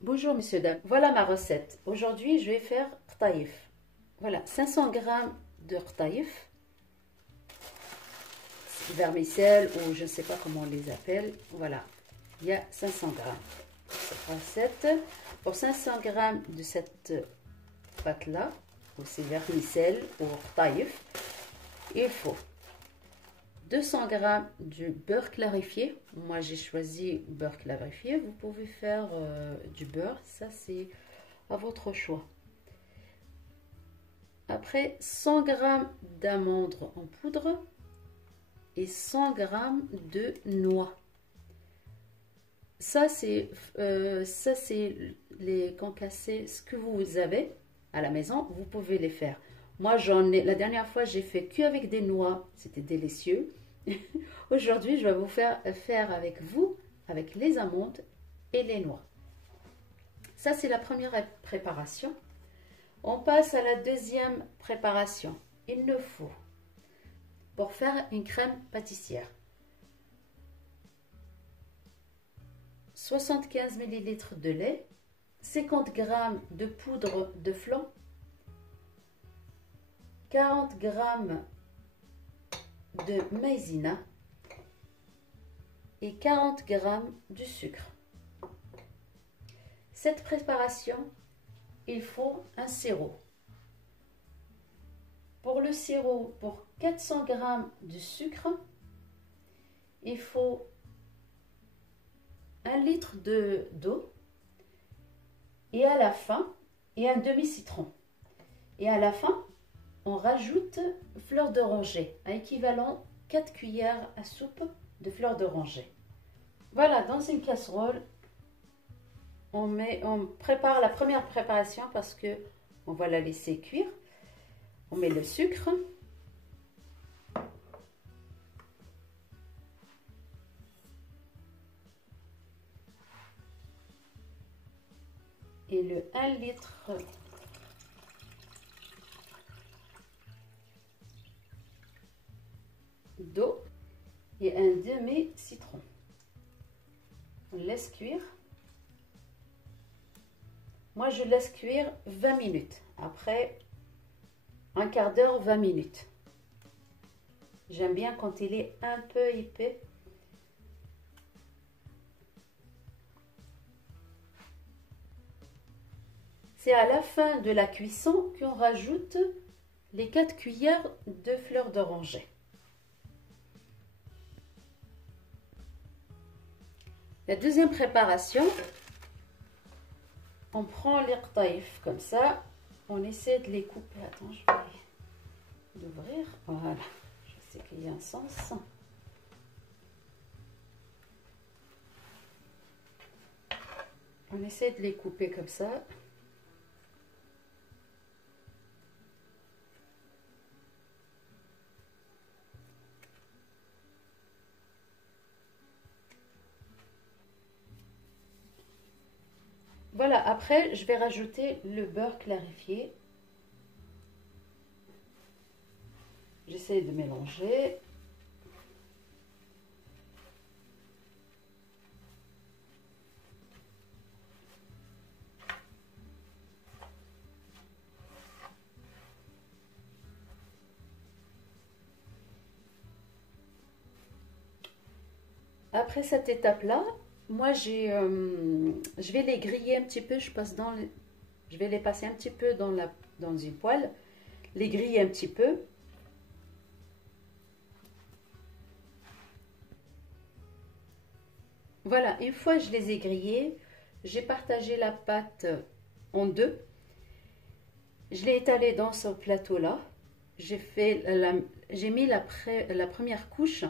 Bonjour messieurs, dames, voilà ma recette. Aujourd'hui je vais faire rtaïf. Voilà, 500 g de rtaïf, vermicelle ou je ne sais pas comment on les appelle. Voilà, il y a 500 g cette recette. Pour 500 g de cette pâte là, ou c'est vermicelle ou rtaïf, il faut 200 g du beurre clarifié. Moi j'ai choisi beurre clarifié. Vous pouvez faire du beurre, ça c'est à votre choix. Après 100 g d'amandes en poudre et 100 g de noix. Ça c'est les concassés, ce que vous avez à la maison, vous pouvez les faire. Moi j'en ai, la dernière fois j'ai fait que avec des noix, c'était délicieux. Aujourd'hui je vais vous faire avec vous, avec les amandes et les noix. Ça c'est la première préparation. On passe à la deuxième préparation. Il nous faut, pour faire une crème pâtissière, 75 ml de lait, 50 g de poudre de flan, 40 g de maïzena et 40 g de sucre. Cette préparation, il faut un sirop. Pour le sirop, pour 400 g de sucre, il faut 1 litre d'eau et à la fin, et un demi-citron. Et à la fin, on rajoute fleur d'oranger, un équivalent 4 cuillères à soupe de fleur d'oranger. Voilà, dans une casserole, on prépare la première préparation parce que on va la laisser cuire. On met le sucre. Et le 1 litre d'eau et un demi-citron. On laisse cuire. Moi, je laisse cuire 20 minutes. Après, un quart d'heure, 20 minutes. J'aime bien quand il est un peu épais. C'est à la fin de la cuisson qu'on rajoute les 4 cuillères de fleur d'oranger. La deuxième préparation, on prend les rtaïf comme ça, on essaie de les couper. Attends, je vais l'ouvrir. Voilà, je sais qu'il y a un sens. On essaie de les couper comme ça. Voilà, après, je vais rajouter le beurre clarifié. J'essaie de mélanger. Après cette étape-là, moi je vais les griller un petit peu. Je vais les passer un petit peu dans une poêle, les griller un petit peu. Voilà, une fois que je les ai grillés, j'ai partagé la pâte en deux. Je l'ai étalée dans ce plateau-là. J'ai mis la première couche.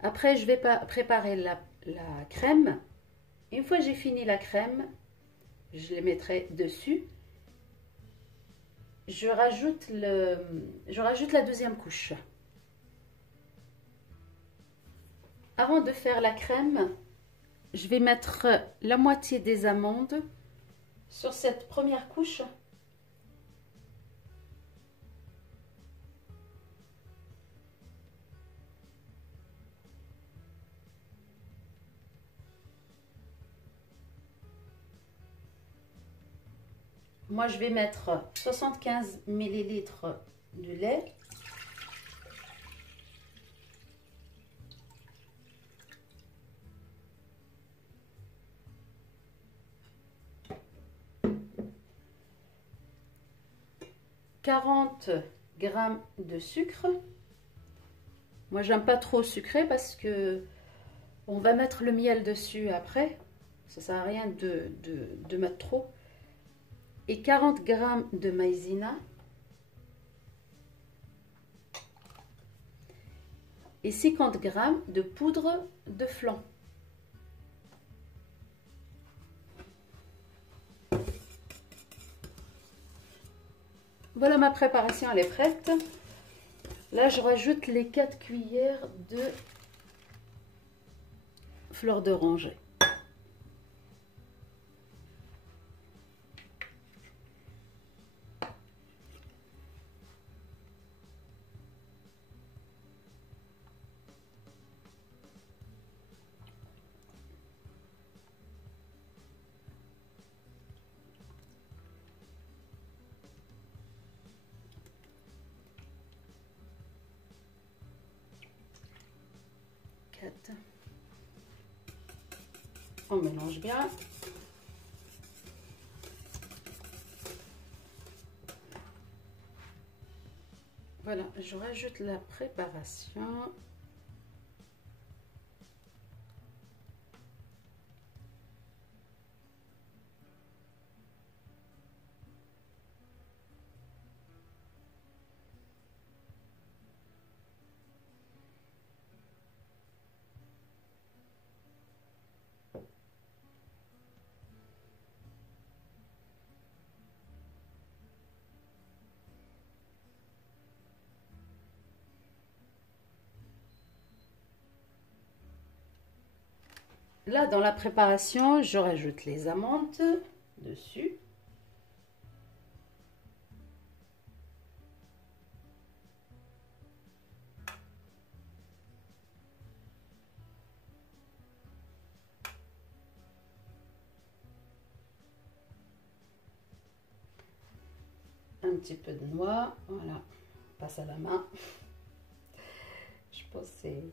Après, je vais préparer la crème. Une fois que j'ai fini la crème, je les mettrai dessus. Je rajoute la deuxième couche. Avant de faire la crème, je vais mettre la moitié des amandes sur cette première couche. moi je vais mettre 75 millilitres de lait. « 40 grammes de sucre. Moi, j'aime pas trop sucré parce que on va mettre le miel dessus après. Ça sert à rien de mettre trop. Et 40 grammes de maïzena. Et 50 grammes de poudre de flan. Voilà, ma préparation, elle est prête. Là, je rajoute les 4 cuillères de fleur d'oranger. On mélange bien. Voilà, je rajoute la préparation. Là, dans la préparation, je rajoute les amandes dessus. Un petit peu de noix, voilà, on passe à la main. Je pense que c'est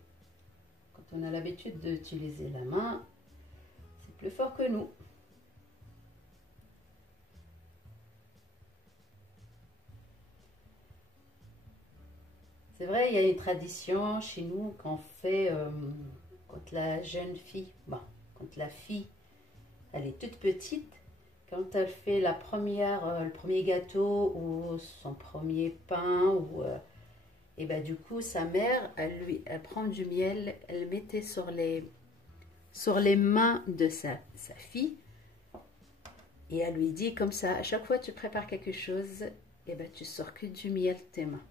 quand on a l'habitude d'utiliser la main, c'est plus fort que nous. C'est vrai, il y a une tradition chez nous qu'on fait quand la jeune fille, bon, quand la fille, elle est toute petite, quand elle fait la première, le premier gâteau ou son premier pain, ou, et ben du coup, sa mère, elle prend du miel, elle mettait sur les mains de sa fille, et elle lui dit comme ça, à chaque fois que tu prépares quelque chose, et ben tu sors que du miel de tes mains.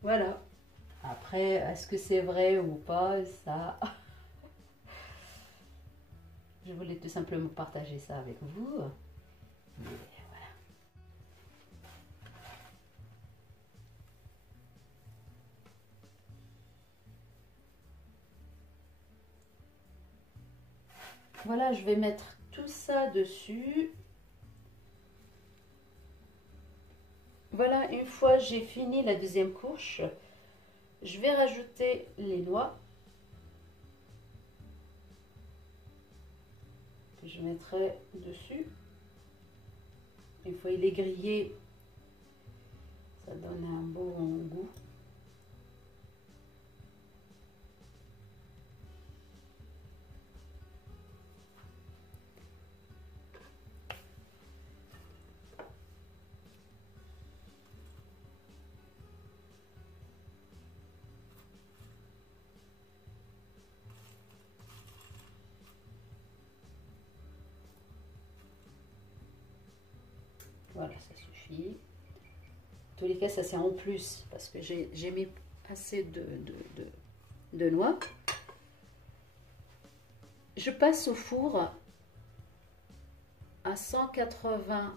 Voilà. Après, est-ce que c'est vrai ou pas, ça... Je voulais tout simplement partager ça avec vous. Mais voilà. Voilà, je vais mettre tout ça dessus. Voilà, une fois j'ai fini la deuxième couche, je vais rajouter les noix que je mettrai dessus. Une fois il est grillé, ça donne un bon goût. Voilà, ça suffit. En tous les cas, ça c'est en plus parce que j'ai mis assez de noix. Je passe au four à 180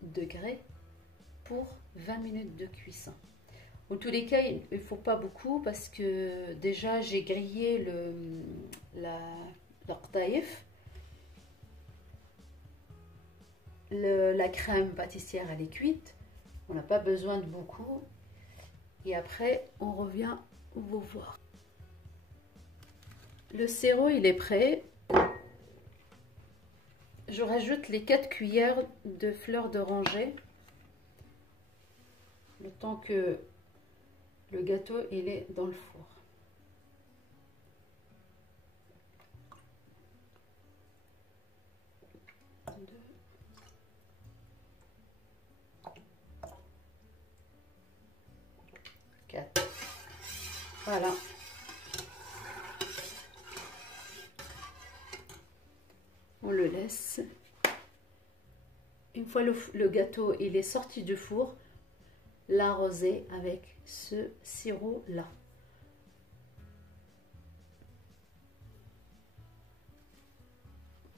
degrés pour 20 minutes de cuisson. En tous les cas, il ne faut pas beaucoup parce que déjà j'ai grillé l'ortaïf. la crème pâtissière elle est cuite, on n'a pas besoin de beaucoup. Et après, on revient vous voir. Le sirop, il est prêt. Je rajoute les 4 cuillères de fleur d'oranger. Le temps que le gâteau, il est dans le four. Voilà. On le laisse. Une fois le gâteau il est sorti du four, l'arroser avec ce sirop là.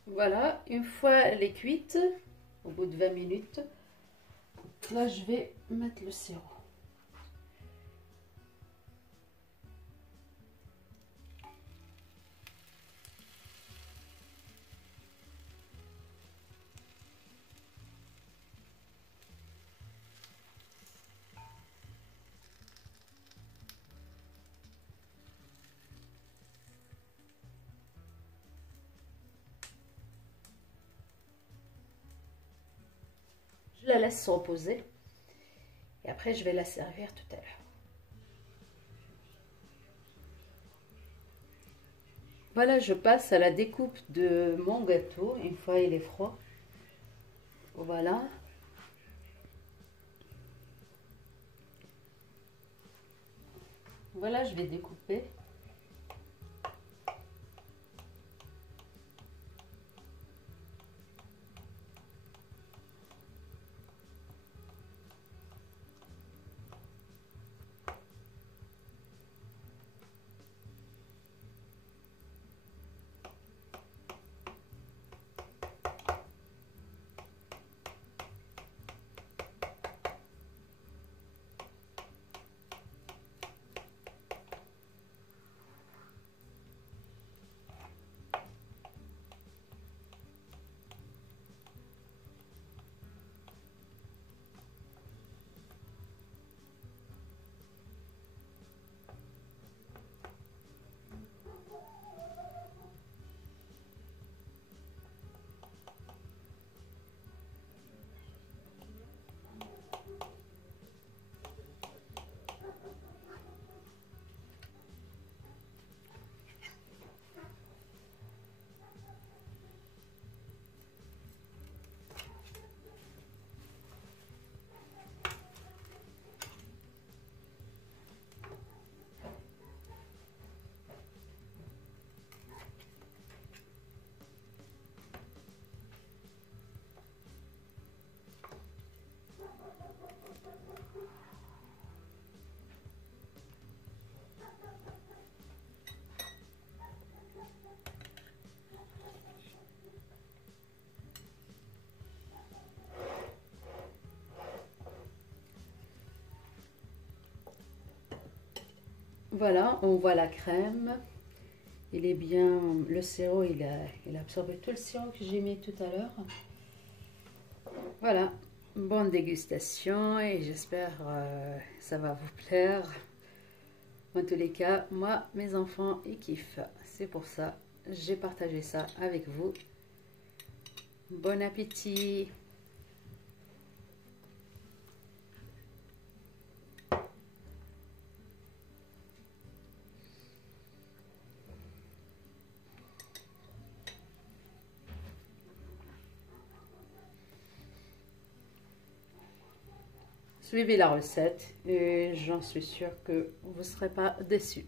Voilà, une fois elle est cuite, au bout de 20 minutes, là je vais mettre le sirop. Je la laisse se reposer et après je vais la servir tout à l'heure. Voilà, je passe à la découpe de mon gâteau une fois il est froid. Voilà. Voilà, je vais découper. Voilà, on voit la crème. Il est bien, le sirop, il a absorbé tout le sirop que j'ai mis tout à l'heure. Voilà, bonne dégustation et j'espère ça va vous plaire. En tous les cas, moi, mes enfants, ils kiffent. C'est pour ça, j'ai partagé ça avec vous. Bon appétit! Suivez la recette et j'en suis sûre que vous ne serez pas déçus.